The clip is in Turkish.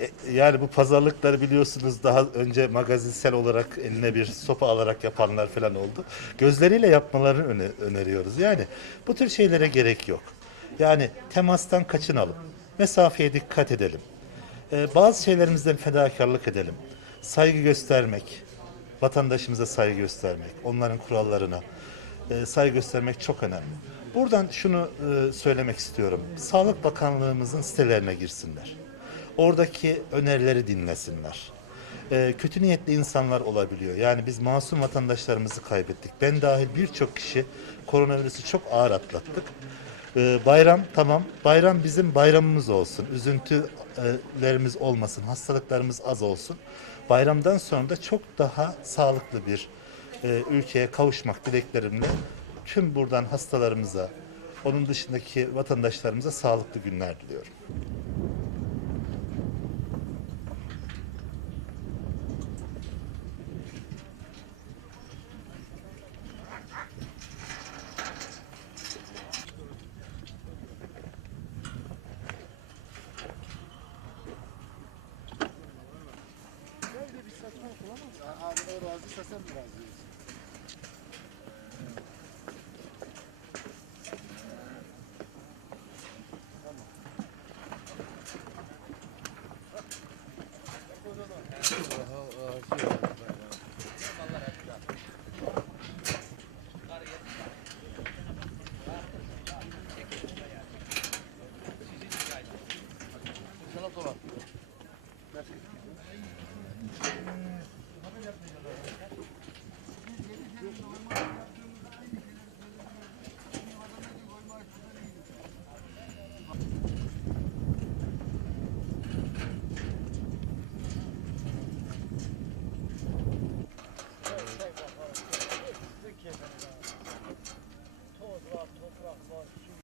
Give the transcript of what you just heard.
E, Yani bu pazarlıkları biliyorsunuz daha önce magazinsel olarak eline bir sopa alarak yapanlar falan oldu. Gözleriyle yapmalarını öne- öneriyoruz. Yani bu tür şeylere gerek yok. Yani temastan kaçınalım. Mesafeye dikkat edelim. E, bazı şeylerimizden fedakarlık edelim. Saygı göstermek, vatandaşımıza saygı göstermek, onların kurallarına e, saygı göstermek çok önemli. Buradan şunu e, söylemek istiyorum. Sağlık Bakanlığımızın sitelerine girsinler. Oradaki önerileri dinlesinler. E, kötü niyetli insanlar olabiliyor. Yani biz masum vatandaşlarımızı kaybettik. Ben dahil birçok kişi koronavirüsü çok ağır atlattık. E, bayram tamam. Bayram bizim bayramımız olsun. Üzüntülerimiz olmasın. Hastalıklarımız az olsun. Bayramdan sonra da çok daha sağlıklı bir e, ülkeye kavuşmak dileklerimle tüm buradan hastalarımıza, onun dışındaki vatandaşlarımıza sağlıklı günler diliyorum. faz isso há sempre mais vezes. Oh, oh,